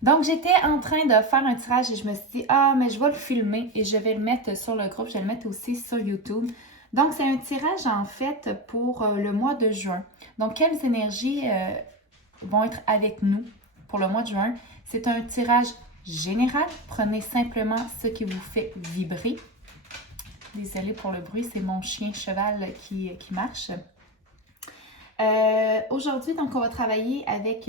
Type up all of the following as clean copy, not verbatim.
Donc, j'étais en train de faire un tirage et je me suis dit, ah, mais je vais le filmer et je vais le mettre sur le groupe, je vais le mettre aussi sur YouTube. Donc, c'est un tirage en fait pour le mois de juin. Donc, quelles énergies vont être avec nous pour le mois de juin? C'est un tirage général. Prenez simplement ce qui vous fait vibrer. Désolée pour le bruit, c'est mon chien cheval qui marche. Aujourd'hui, donc, on va travailler avec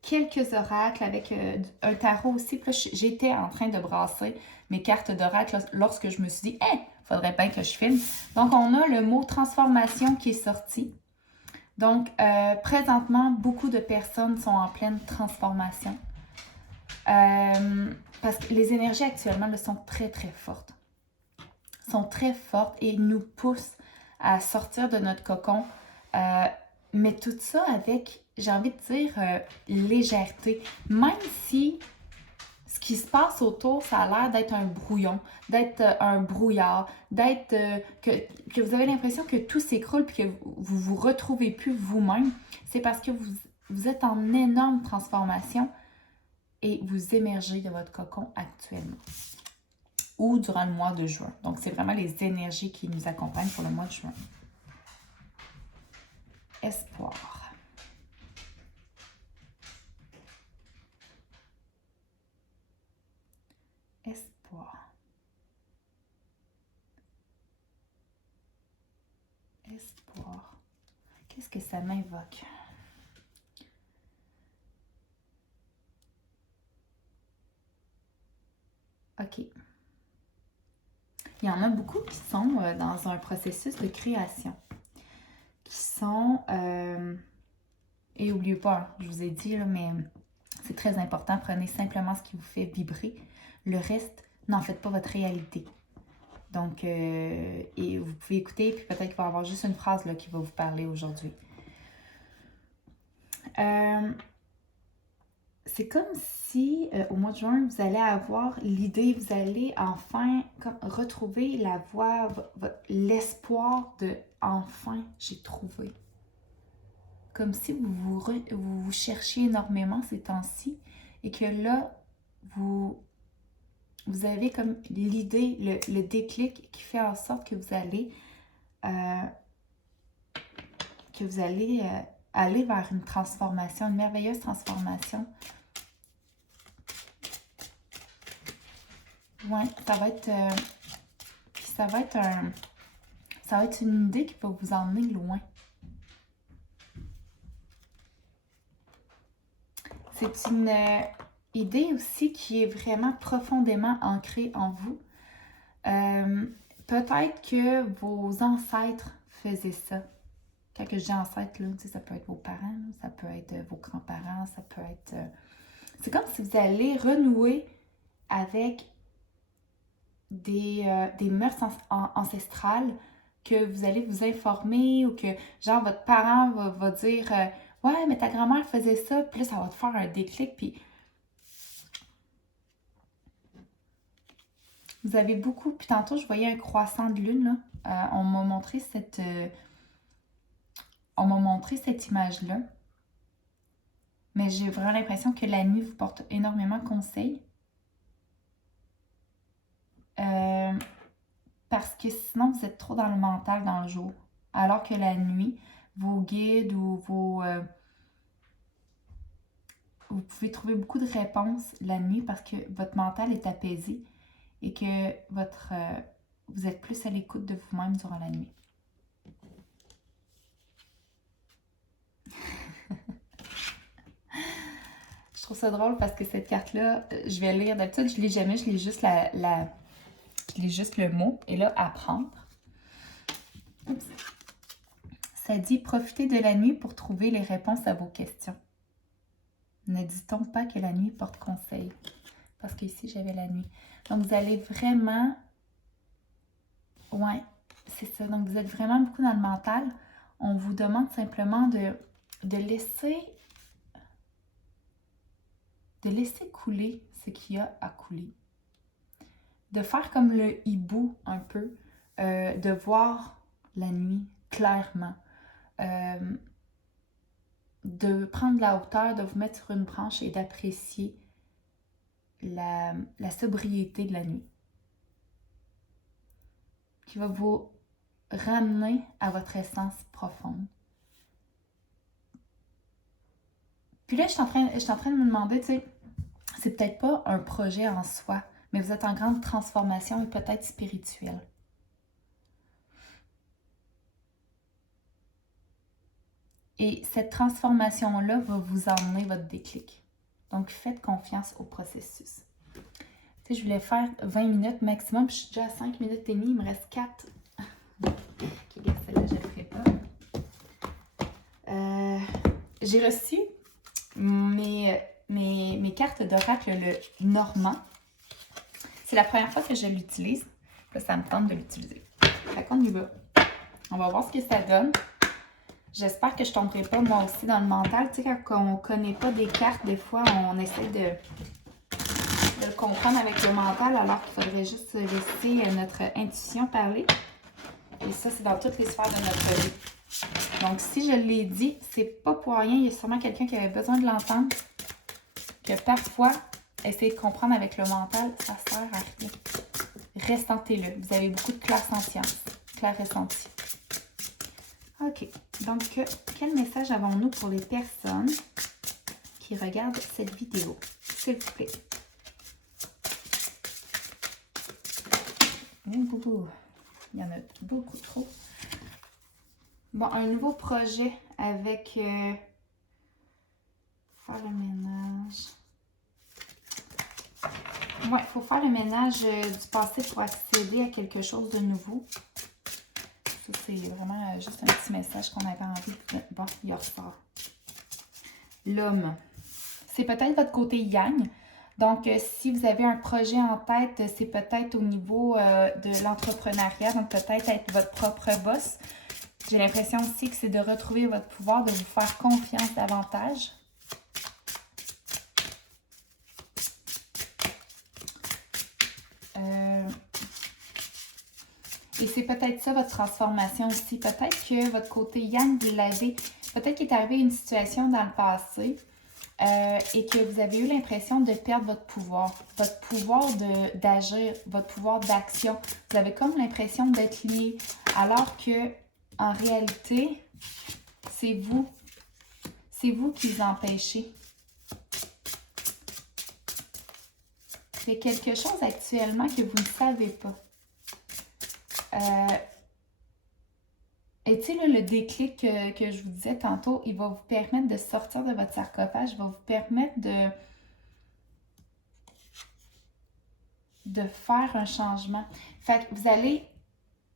quelques oracles, avec un tarot aussi. Puis là, j'étais en train de brasser mes cartes d'oracle lorsque je me suis dit, hey, faudrait bien que je filme. Donc, on a le mot transformation qui est sorti. Donc, présentement, beaucoup de personnes sont en pleine transformation. Parce que les énergies actuellement là, sont très, très fortes. Sont très fortes et nous poussent à sortir de notre cocon. Mais tout ça avec, j'ai envie de dire, légèreté. Même si ce qui se passe autour, ça a l'air d'être un brouillon, d'être un brouillard, d'être que vous avez l'impression que tout s'écroule puis que vous vous retrouvez plus vous-même, c'est parce que vous êtes en énorme transformation et vous émergez de votre cocon actuellement ou durant le mois de juin. Donc, c'est vraiment les énergies qui nous accompagnent pour le mois de juin. Espoir. Espoir. Espoir. Qu'est-ce que ça m'invoque? OK. Il y en a beaucoup qui sont dans un processus de création. Qui sont... et n'oubliez pas, je vous ai dit, là, mais c'est très important, prenez simplement ce qui vous fait vibrer. Le reste, n'en faites pas votre réalité. Donc, et vous pouvez écouter, puis peut-être qu'il va y avoir juste une phrase là, qui va vous parler aujourd'hui. C'est comme si au mois de juin, vous allez avoir l'idée, vous allez enfin retrouver la voie, l'espoir de enfin j'ai trouvé. Comme si vous cherchiez énormément ces temps-ci et que là, vous avez comme l'idée, le déclic qui fait en sorte que vous allez aller vers une transformation, une merveilleuse transformation. Ouais, ça va être une idée qui va vous emmener loin. C'est une idée aussi qui est vraiment profondément ancrée en vous. Peut-être que vos ancêtres faisaient ça. Quand je dis ancêtres, là, ça peut être vos parents, ça peut être vos grands-parents, ça peut être... c'est comme si vous allez renouer avec des mœurs ancestrales, que vous allez vous informer ou que, genre, votre parent va dire ouais, mais ta grand-mère faisait ça, puis là, ça va te faire un déclic, puis vous avez beaucoup. Puis tantôt, je voyais un croissant de lune, là. On m'a montré cette image-là. Mais j'ai vraiment l'impression que la nuit vous porte énormément conseil. Parce que sinon, vous êtes trop dans le mental dans le jour. Alors que la nuit, vos guides ou vous pouvez trouver beaucoup de réponses la nuit parce que votre mental est apaisé et que vous êtes plus à l'écoute de vous-même durant la nuit. Je trouve ça drôle parce que cette carte-là, je vais lire. D'habitude, je lis jamais, je lis juste je lis juste le mot. Et là, apprendre. Oups. Ça dit profitez de la nuit pour trouver les réponses à vos questions. Ne dit-on pas que la nuit porte conseil? Parce qu'ici, j'avais la nuit. Donc, vous allez vraiment... Ouais, c'est ça. Donc, vous êtes vraiment beaucoup dans le mental. On vous demande simplement de laisser couler ce qu'il y a à couler. De faire comme le hibou un peu, de voir la nuit clairement. de prendre de la hauteur, de vous mettre sur une branche et d'apprécier la sobriété de la nuit. Qui va vous ramener à votre essence profonde. Puis là, je suis en train de me demander, tu sais, c'est peut-être pas un projet en soi, mais vous êtes en grande transformation et peut-être spirituelle. Et cette transformation-là va vous emmener votre déclic. Donc, faites confiance au processus. Tu sais, je voulais faire 20 minutes maximum, puis je suis déjà à 5 minutes et demie, il me reste 4. Ok, regarde, celle-là, je ne le ferai pas. J'ai reçu mes cartes d'oracle, le normand. C'est la première fois que je l'utilise. Là, ça me tente de l'utiliser. Fait qu'on y va. On va voir ce que ça donne. J'espère que je ne tomberai pas moi aussi dans le mental. Tu sais, quand on ne connaît pas des cartes, des fois, on essaie de le comprendre avec le mental, alors qu'il faudrait juste laisser notre intuition parler. Et ça, c'est dans toutes les sphères de notre vie. Donc, si je l'ai dit, c'est pas pour rien. Il y a sûrement quelqu'un qui avait besoin de l'entendre. Que parfois, essayer de comprendre avec le mental, ça sert à rien. Ressentez-le. Vous avez beaucoup de clairsentience, clair-ressenti. OK. Donc, quel message avons-nous pour les personnes qui regardent cette vidéo? S'il vous plaît. Il y en a beaucoup trop. Bon, un nouveau projet avec faire le ménage. Ouais, il faut faire le ménage du passé pour accéder à quelque chose de nouveau. Ça, c'est vraiment juste un petit message qu'on avait envie de... Bon, il ressort. L'homme. C'est peut-être votre côté yang. Donc, si vous avez un projet en tête, c'est peut-être au niveau de l'entrepreneuriat. Donc, peut-être être votre propre boss. J'ai l'impression aussi que c'est de retrouver votre pouvoir, de vous faire confiance davantage. Et c'est peut-être ça votre transformation aussi. Peut-être que votre côté yang, vous l'avez, peut-être qu'il est arrivé une situation dans le passé et que vous avez eu l'impression de perdre votre pouvoir d'agir, votre pouvoir d'action. Vous avez comme l'impression d'être lié, alors que en réalité, c'est vous qui les empêchez. Il y a quelque chose actuellement que vous ne savez pas. Et tu sais, là, le déclic que je vous disais tantôt, il va vous permettre de sortir de votre sarcophage, il va vous permettre de faire un changement. Fait que vous allez...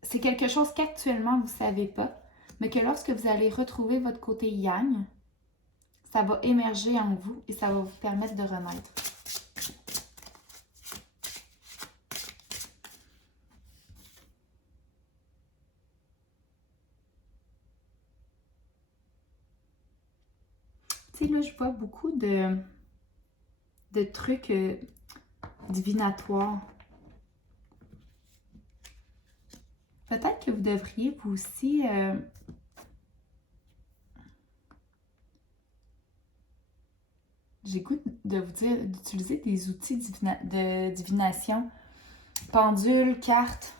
C'est quelque chose qu'actuellement vous ne savez pas, mais que lorsque vous allez retrouver votre côté yang, ça va émerger en vous et ça va vous permettre de renaître. Tu sais, là, je vois beaucoup de trucs divinatoires. Peut-être que vous devriez vous aussi... j'ai goût de vous dire d'utiliser des outils de divination. Pendule, carte,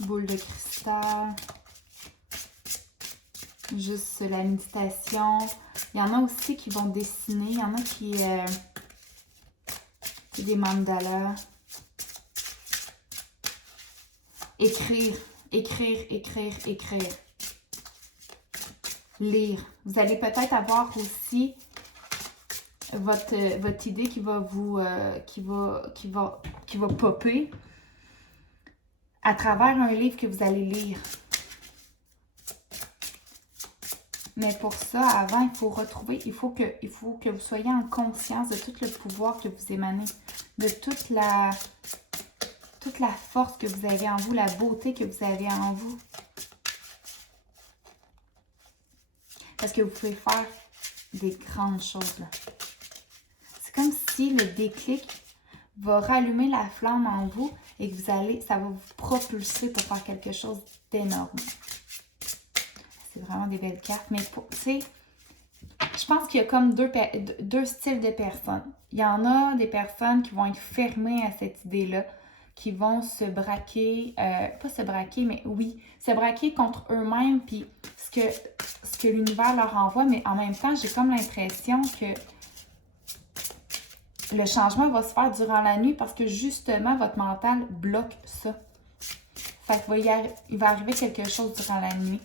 boule de cristal, juste la méditation. Il y en a aussi qui vont dessiner, il y en a qui... des mandalas. Écrire. Lire. Vous allez peut-être avoir aussi votre idée qui va vous qui va popper à travers un livre que vous allez lire. Mais pour ça, avant, il faut retrouver, il faut que vous soyez en conscience de tout le pouvoir que vous émanez, de toute la force que vous avez en vous, la beauté que vous avez en vous. Parce que vous pouvez faire des grandes choses, là. C'est comme si le déclic va rallumer la flamme en vous et que ça va vous propulser pour faire quelque chose d'énorme. C'est vraiment des belles cartes, mais tu sais, je pense qu'il y a comme deux styles de personnes. Il y en a des personnes qui vont être fermées à cette idée-là, qui vont se braquer, pas se braquer, mais oui, se braquer contre eux-mêmes, puis ce que l'univers leur envoie, mais en même temps, j'ai comme l'impression que le changement va se faire durant la nuit parce que justement, votre mental bloque ça. Fait qu'il va arriver quelque chose durant la nuit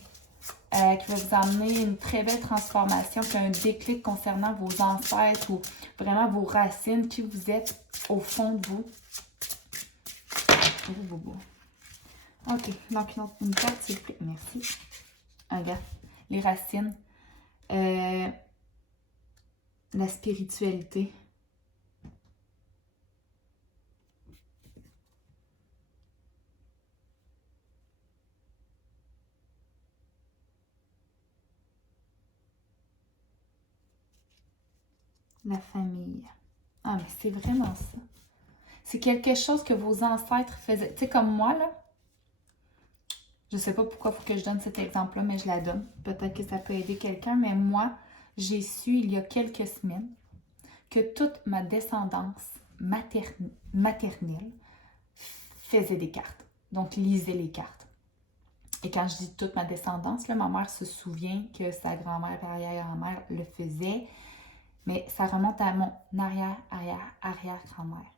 qui va vous amener une très belle transformation, puis un déclic concernant vos ancêtres ou vraiment vos racines, qui vous êtes au fond de vous. OK, donc une carte, s'il vous plaît. Merci. Regarde, les racines. La spiritualité. La famille. Ah, mais c'est vraiment ça. C'est quelque chose que vos ancêtres faisaient. Tu sais, comme moi, là. Je sais pas pourquoi il faut que je donne cet exemple-là, mais je la donne. Peut-être que ça peut aider quelqu'un, mais moi, j'ai su il y a quelques semaines que toute ma descendance maternelle faisait des cartes. Donc, lisait les cartes. Et quand je dis toute ma descendance, là, ma mère se souvient que sa grand-mère et arrière-grand-mère le faisaient. Mais ça remonte à mon arrière-arrière-arrière-grand-mère.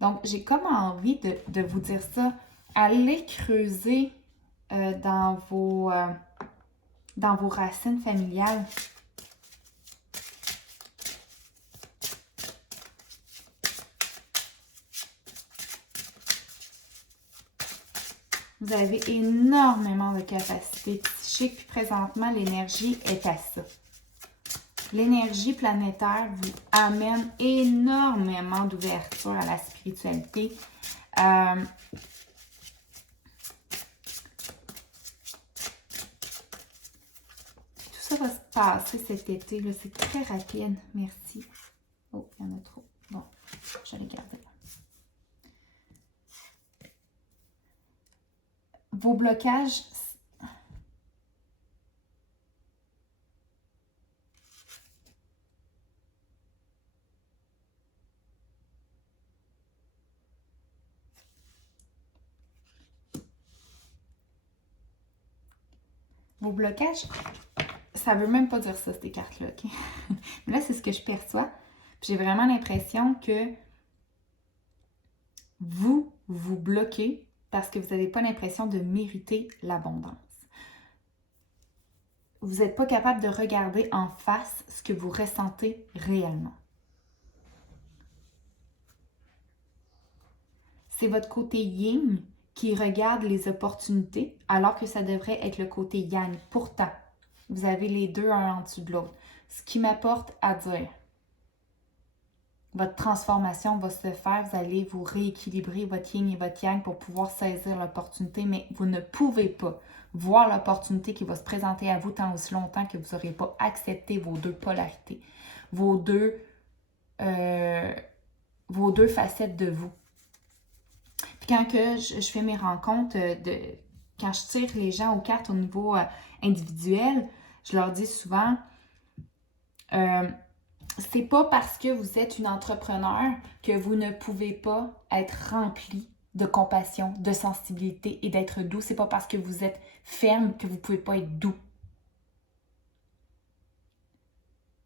Donc, j'ai comme envie de vous dire ça. Allez creuser dans vos racines familiales. Vous avez énormément de capacités psychiques, puis présentement, l'énergie est à ça. L'énergie planétaire vous amène énormément d'ouverture à la spiritualité. Tout ça va se passer cet été. C'est très rapide. Merci. Oh, il y en a trop. Bon, je vais les garder. Vos blocages... Vos blocages, ça veut même pas dire ça, ces cartes-là, OK? Mais là, c'est ce que je perçois. J'ai vraiment l'impression que vous bloquez parce que vous n'avez pas l'impression de mériter l'abondance. Vous n'êtes pas capable de regarder en face ce que vous ressentez réellement. C'est votre côté yin qui regarde les opportunités alors que ça devrait être le côté yang. Pourtant, vous avez les deux un en dessous de l'autre. Ce qui m'apporte à dire, votre transformation va se faire, vous allez vous rééquilibrer votre yin et votre yang pour pouvoir saisir l'opportunité, mais vous ne pouvez pas voir l'opportunité qui va se présenter à vous tant aussi longtemps que vous n'aurez pas accepté vos deux polarités, vos deux facettes de vous. Puis quand que je fais mes rencontres, quand je tire les gens aux cartes au niveau individuel, je leur dis souvent, c'est pas parce que vous êtes une entrepreneur que vous ne pouvez pas être rempli de compassion, de sensibilité et d'être doux. C'est pas parce que vous êtes ferme que vous pouvez pas être doux.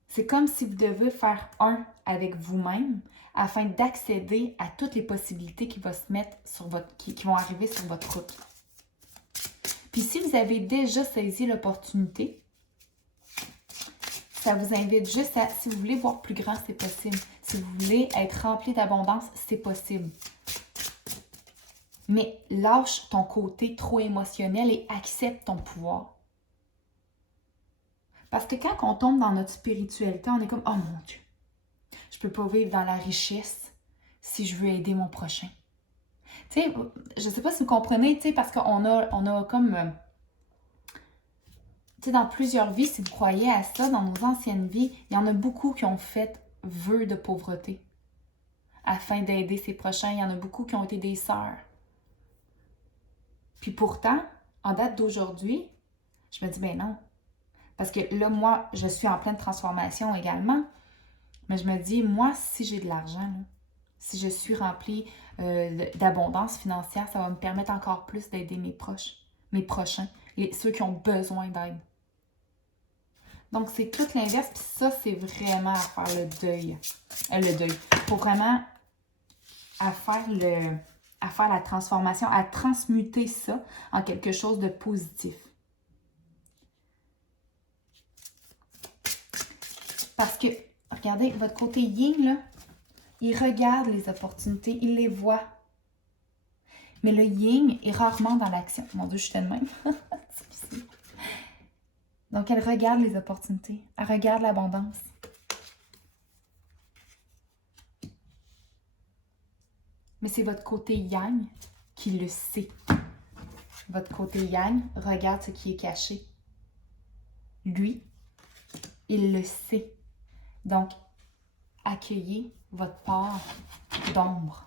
C'est comme si vous devez faire un avec vous-même afin d'accéder à toutes les possibilités qui vont se mettre sur qui vont arriver sur votre route. Puis si vous avez déjà saisi l'opportunité, ça vous invite juste à, si vous voulez voir plus grand, c'est possible. Si vous voulez être rempli d'abondance, c'est possible. Mais lâche ton côté trop émotionnel et accepte ton pouvoir. Parce que quand on tombe dans notre spiritualité, on est comme « Oh mon Dieu, je peux pas vivre dans la richesse si je veux aider mon prochain. » Tu sais, je sais pas si vous comprenez, tu sais, parce qu'on a comme... Tu sais, dans plusieurs vies, si vous croyez à ça, dans nos anciennes vies, il y en a beaucoup qui ont fait vœu de pauvreté. afin d'aider ses prochains. Il y en a beaucoup qui ont été des sœurs. Puis pourtant, en date d'aujourd'hui, je me dis, ben non. Parce que là, moi, je suis en pleine transformation également. Mais je me dis, moi, si j'ai de l'argent, là, si je suis remplie d'abondance financière, ça va me permettre encore plus d'aider mes proches, mes prochains, ceux qui ont besoin d'aide. Donc, c'est tout l'inverse. Puis ça, c'est vraiment à faire le deuil. Le deuil. Il faut vraiment à faire la transformation, à transmuter ça en quelque chose de positif. Parce que, regardez, votre côté yin, là, il regarde les opportunités, il les voit. Mais le yin est rarement dans l'action. Mon Dieu, je suis tellement même. Donc, elle regarde les opportunités. Elle regarde l'abondance. Mais c'est votre côté yang qui le sait. Votre côté yang regarde ce qui est caché. Lui, il le sait. Donc, accueillez votre part d'ombre.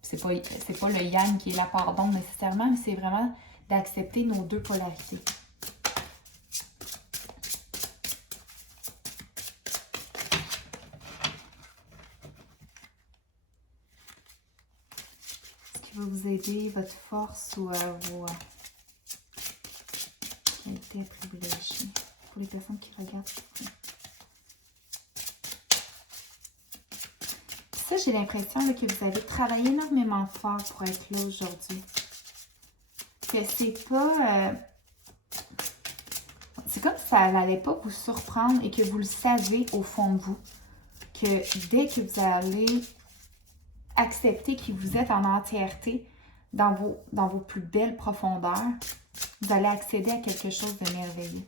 C'est pas le yang qui est la part d'ombre nécessairement, mais c'est vraiment d'accepter nos deux polarités. Ce qui va vous aider, votre force ou vos qualités à privilégier pour les personnes qui regardent. Ça, j'ai l'impression que vous avez travaillé énormément fort pour être là aujourd'hui. Que c'est pas... c'est comme si ça n'allait pas vous surprendre et que vous le savez au fond de vous. Que dès que vous allez accepter qui vous êtes en entièreté dans vos plus belles profondeurs, vous allez accéder à quelque chose de merveilleux.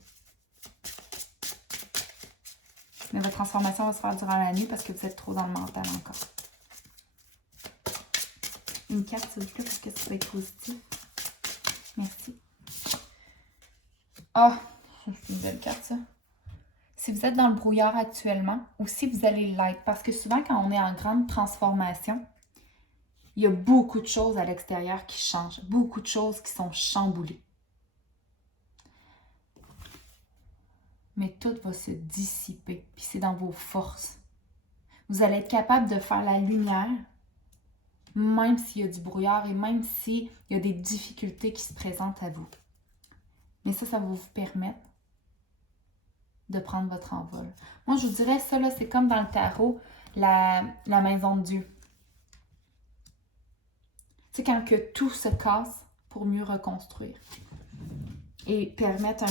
Mais votre transformation va se faire durant la nuit parce que vous êtes trop dans le mental encore. Une carte, s'il vous plaît, parce que ça va être positif. Merci. Ah, c'est une belle carte, ça. Si vous êtes dans le brouillard actuellement, ou si vous allez l'être, parce que souvent, quand on est en grande transformation, il y a beaucoup de choses à l'extérieur qui changent, beaucoup de choses qui sont chamboulées. Mais tout va se dissiper, puis c'est dans vos forces. Vous allez être capable de faire la lumière, même s'il y a du brouillard et même s'il y a des difficultés qui se présentent à vous. Mais ça va vous permettre de prendre votre envol. Moi, je vous dirais ça, là, c'est comme dans le tarot, la maison de Dieu. C'est quand que tout se casse pour mieux reconstruire. Et permettre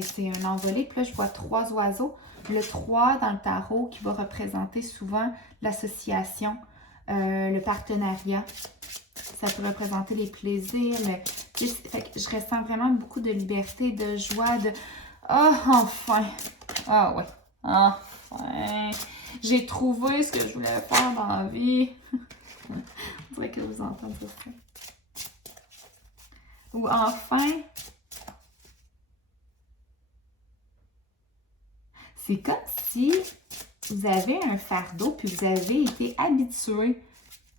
c'est un envolé. Puis là, je vois 3 oiseaux. Le 3 dans le tarot qui va représenter souvent l'association, le partenariat. Ça peut représenter les plaisirs. Fait que je ressens vraiment beaucoup de liberté, de joie, de... Ah, enfin! Ah ouais, enfin! J'ai trouvé ce que je voulais faire dans la vie. On dirait que vous entendez ça. Ou enfin... C'est comme si vous avez un fardeau puis vous avez été habitué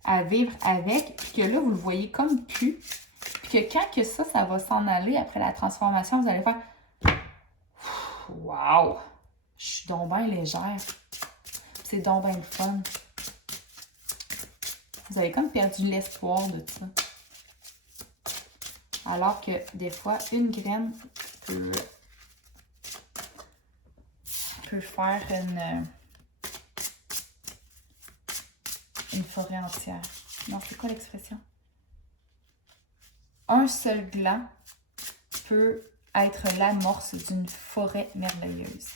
à vivre avec, puis que là, vous le voyez comme plus. Puis que quand que ça va s'en aller après la transformation, vous allez faire « Wow! Je suis donc bien légère. » C'est donc bien le fun. Vous avez comme perdu l'espoir de ça. Alors que des fois, une graine peut faire une forêt entière. Non, c'est quoi l'expression? Un seul gland peut être l'amorce d'une forêt merveilleuse.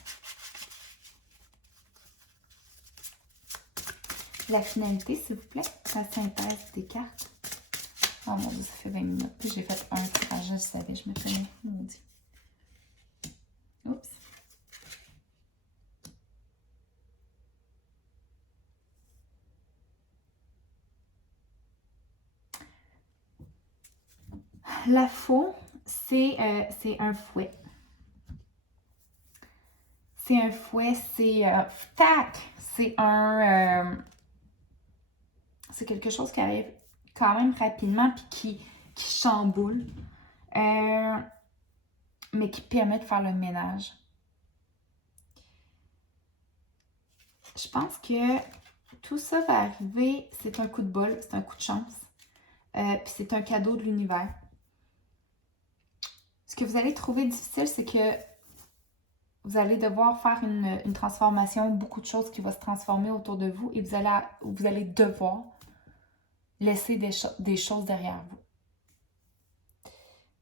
La finalité, s'il vous plaît, la synthèse des cartes. Oh mon Dieu, ça fait 20 minutes. Puis j'ai fait un tirage, je savais, je me connais, maudit. Oups. La faux, c'est un fouet. C'est un fouet, c'est tac! C'est un... c'est quelque chose qui arrive quand même rapidement puis qui chamboule, mais qui permet de faire le ménage. Je pense que tout ça va arriver, c'est un coup de bol, c'est un coup de chance, puis c'est un cadeau de l'univers. Ce que vous allez trouver difficile, c'est que vous allez devoir faire une transformation, beaucoup de choses qui vont se transformer autour de vous et vous allez devoir laisser des choses derrière vous.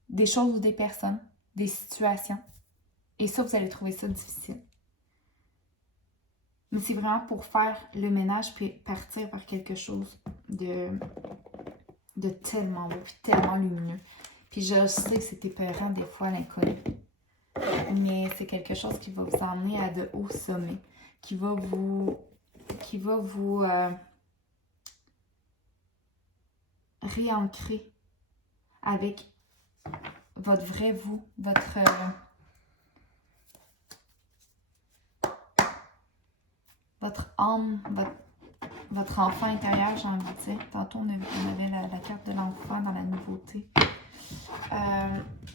Des choses ou des personnes, des situations. Et ça, vous allez trouver ça difficile. Mais c'est vraiment pour faire le ménage puis partir vers quelque chose de tellement beau puis tellement lumineux. Puis je sais que c'est épeurant des fois l'inconnu. Mais c'est quelque chose qui va vous emmener à de hauts sommets, qui va vous réancrer avec votre vrai vous, votre âme, votre enfant intérieur, j'ai envie de dire. Tantôt, on avait la carte de l'enfant dans la nouveauté.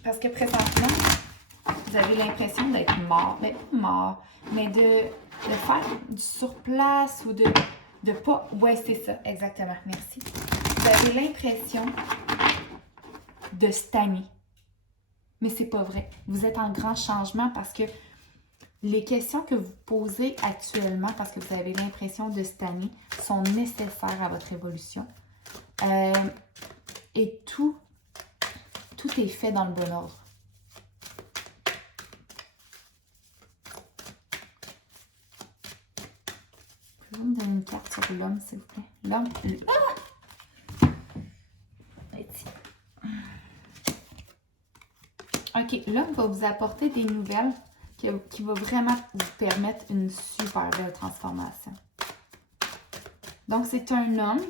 Parce que présentement, vous avez l'impression d'être mort. Mais pas mort, mais de faire du surplace ou de pas... Ouais, c'est ça, exactement, merci. Vous avez l'impression de stagner. Mais c'est pas vrai. Vous êtes en grand changement parce que les questions que vous posez actuellement, parce que vous avez l'impression de stagner, sont nécessaires à votre évolution. Et tout est fait dans le bon ordre. Pouvez-vous me donner une carte sur l'homme, s'il vous plaît? L'homme. Ah! OK, l'homme va vous apporter des nouvelles qui va vraiment vous permettre une super belle transformation. Donc, c'est un homme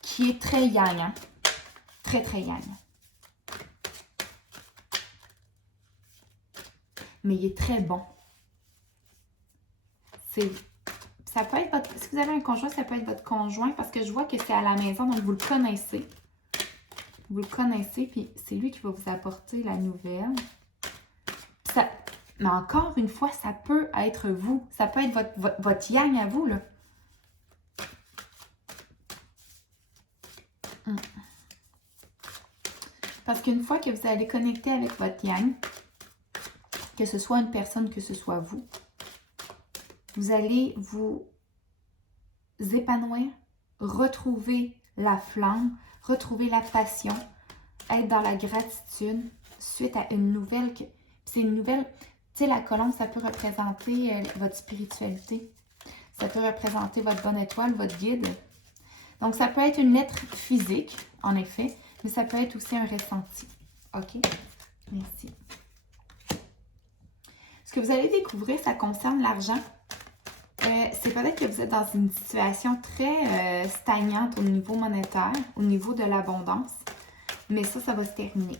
qui est très yang, hein? Très, très yang. Mais il est très bon. Ça peut être votre... Si vous avez un conjoint, ça peut être votre conjoint parce que je vois que c'est à la maison, donc vous le connaissez. Vous le connaissez, puis c'est lui qui va vous apporter la nouvelle. Mais encore une fois, ça peut être vous. Ça peut être votre yang à vous, là. Parce qu'une fois que vous allez connecter avec votre yang, que ce soit une personne, que ce soit vous, vous allez vous épanouir, retrouver la flamme, retrouver la passion, être dans la gratitude suite à une nouvelle. C'est une nouvelle, tu sais, la colombe, ça peut représenter votre spiritualité. Ça peut représenter votre bonne étoile, votre guide. Donc, ça peut être une lettre physique, en effet, mais ça peut être aussi un ressenti. OK? Merci. Ce que vous allez découvrir, ça concerne l'argent. C'est peut-être que vous êtes dans une situation très stagnante au niveau monétaire, au niveau de l'abondance. Mais ça va se terminer.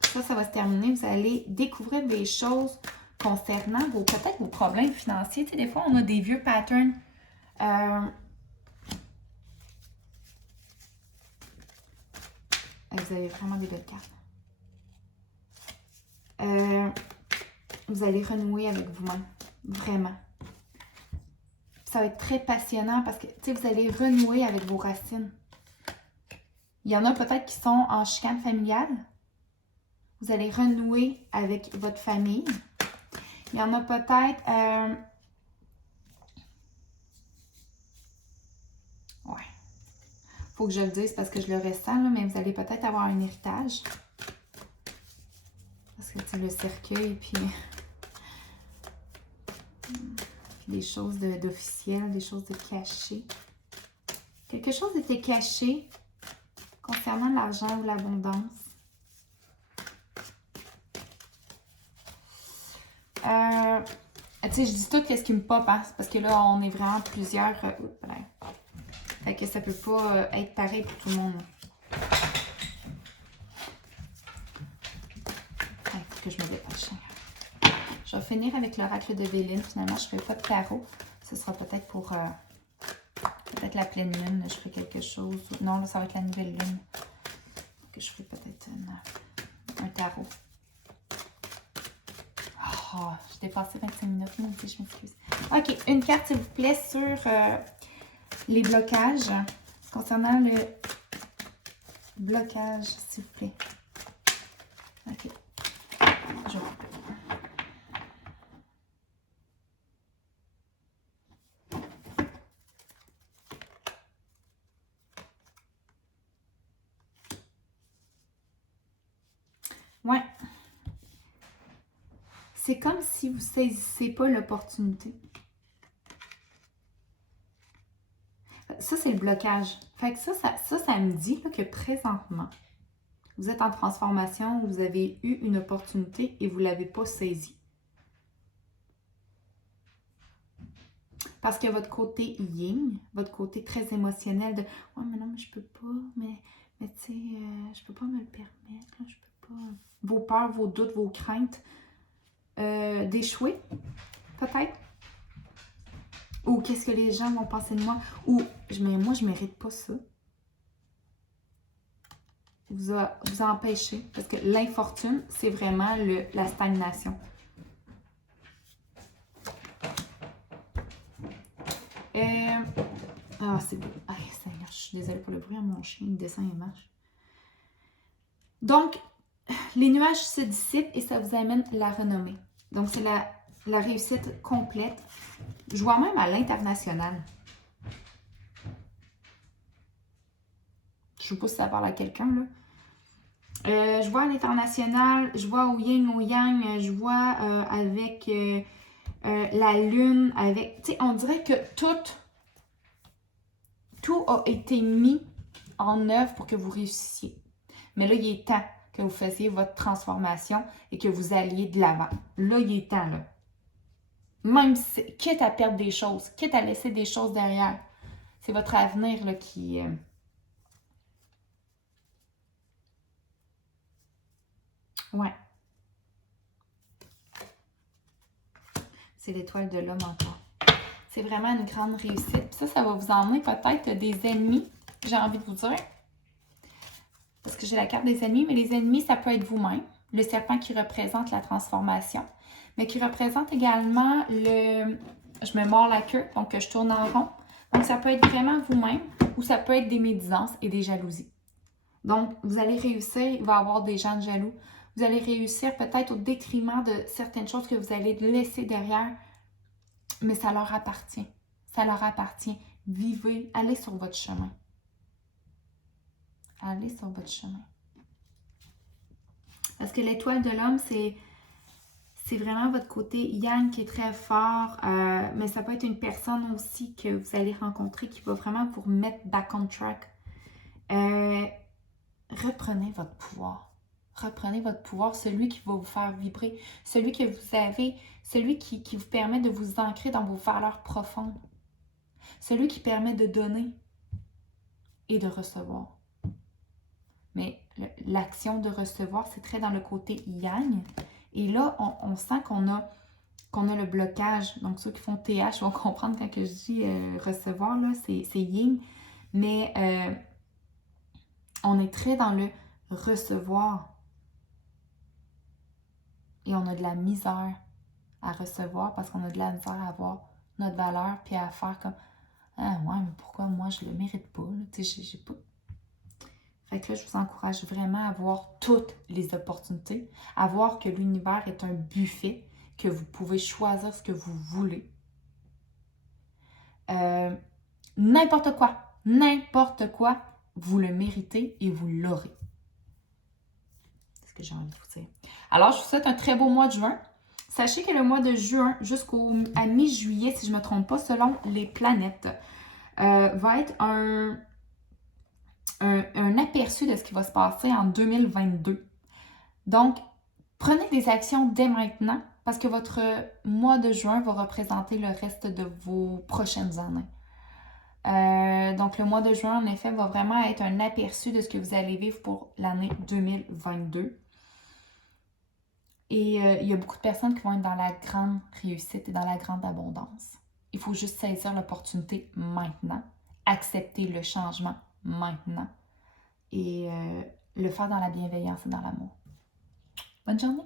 Ça va se terminer. Vous allez découvrir des choses concernant peut-être vos problèmes financiers. Tu sais, des fois, on a des vieux patterns. Vous avez vraiment des belles cartes. Vous allez renouer avec vous-même. Vraiment. Ça va être très passionnant parce que, tu sais, vous allez renouer avec vos racines. Il y en a peut-être qui sont en chicane familiale. Vous allez renouer avec votre famille. Il y en a peut-être... Ouais. Faut que je le dise parce que je le ressens, là, mais vous allez peut-être avoir un héritage. Parce que, tu sais, le cercueil, puis des choses d'officiel, des choses de cachées. Quelque chose était caché concernant l'argent ou l'abondance. Tu sais, je dis tout ce qui me pop, hein, parce que là, on est vraiment plusieurs. Fait que ça peut pas être pareil pour tout le monde. Il faut que je me dépêche. Je vais finir avec l'oracle de Véline. Finalement, je ne fais pas de tarot. Ce sera peut-être pour la pleine lune, je ferai quelque chose. Non, là, ça va être la nouvelle lune. Que je ferai peut-être un tarot. Oh, j'ai dépassé 25 minutes, moi aussi, je m'excuse. OK, une carte, s'il vous plaît, sur les blocages. Concernant le blocage, s'il vous plaît. OK. Je... Ouais. C'est comme si vous ne saisissez pas l'opportunité. Ça, c'est le blocage. Fait que ça me dit là, que présentement, vous êtes en transformation, vous avez eu une opportunité et vous ne l'avez pas saisie. Parce que votre côté yin, votre côté très émotionnel de « Ouais, mais non, mais je peux pas, mais tu sais, je peux pas me le permettre, là, je peux pas... » Vos peurs, vos doutes, vos craintes d'échouer, peut-être. Ou qu'est-ce que les gens vont penser de moi. Ou moi, je mérite pas ça. Vous empêchez. Parce que l'infortune, c'est vraiment la stagnation. Ah, c'est beau. Ah, Seigneur, je suis désolée pour le bruit. Mon chien, il descend et marche. Donc, les nuages se dissipent et ça vous amène la renommée. Donc, c'est la réussite complète. Je vois même à l'international. Je ne sais pas si ça parle à quelqu'un, là. Je vois à l'international, je vois au yin, au yang, je vois avec la lune, avec... Tu sais, on dirait que tout a été mis en œuvre pour que vous réussissiez. Mais là, il est temps que vous fassiez votre transformation et que vous alliez de l'avant. Là, il est temps, là. Même si, quitte à perdre des choses, quitte à laisser des choses derrière. C'est votre avenir, là, qui... Ouais. C'est l'étoile de l'homme encore. C'est vraiment une grande réussite. Puis ça va vous emmener peut-être des ennemis, j'ai envie de vous dire. Parce que j'ai la carte des ennemis, mais les ennemis, ça peut être vous-même. Le serpent qui représente la transformation, mais qui représente également le... Je me mords la queue, donc je tourne en rond. Donc, ça peut être vraiment vous-même ou ça peut être des médisances et des jalousies. Donc, vous allez réussir, il va y avoir des gens jaloux. Vous allez réussir peut-être au détriment de certaines choses que vous allez laisser derrière, mais ça leur appartient. Ça leur appartient. Vivez, allez sur votre chemin. Allez sur votre chemin. Parce que l'étoile de l'homme, c'est vraiment votre côté yang qui est très fort, mais ça peut être une personne aussi que vous allez rencontrer qui va vraiment vous remettre back on track. Reprenez votre pouvoir. Reprenez votre pouvoir, celui qui va vous faire vibrer, celui que vous avez, celui qui vous permet de vous ancrer dans vos valeurs profondes, celui qui permet de donner et de recevoir. Mais l'action de recevoir, c'est très dans le côté yang. Et là, on sent qu'on a le blocage. Donc, ceux qui font TH vont comprendre quand que je dis recevoir, là, c'est yin. Mais on est très dans le recevoir. Et on a de la misère à recevoir parce qu'on a de la misère à avoir notre valeur puis à faire comme « Ah ouais, mais pourquoi moi je le mérite pas? » Tu sais, j'ai pas... Fait que là, je vous encourage vraiment à voir toutes les opportunités, à voir que l'univers est un buffet, que vous pouvez choisir ce que vous voulez. N'importe quoi, vous le méritez et vous l'aurez. C'est ce que j'ai envie de vous dire. Alors, je vous souhaite un très beau mois de juin. Sachez que le mois de juin jusqu'à mi-juillet, si je ne me trompe pas, selon les planètes, va être un aperçu de ce qui va se passer en 2022. Donc, prenez des actions dès maintenant parce que votre mois de juin va représenter le reste de vos prochaines années. Donc, le mois de juin, en effet, va vraiment être un aperçu de ce que vous allez vivre pour l'année 2022. Et il y a beaucoup de personnes qui vont être dans la grande réussite et dans la grande abondance. Il faut juste saisir l'opportunité maintenant accepter le changement maintenant et le faire dans la bienveillance et dans l'amour. Bonne journée!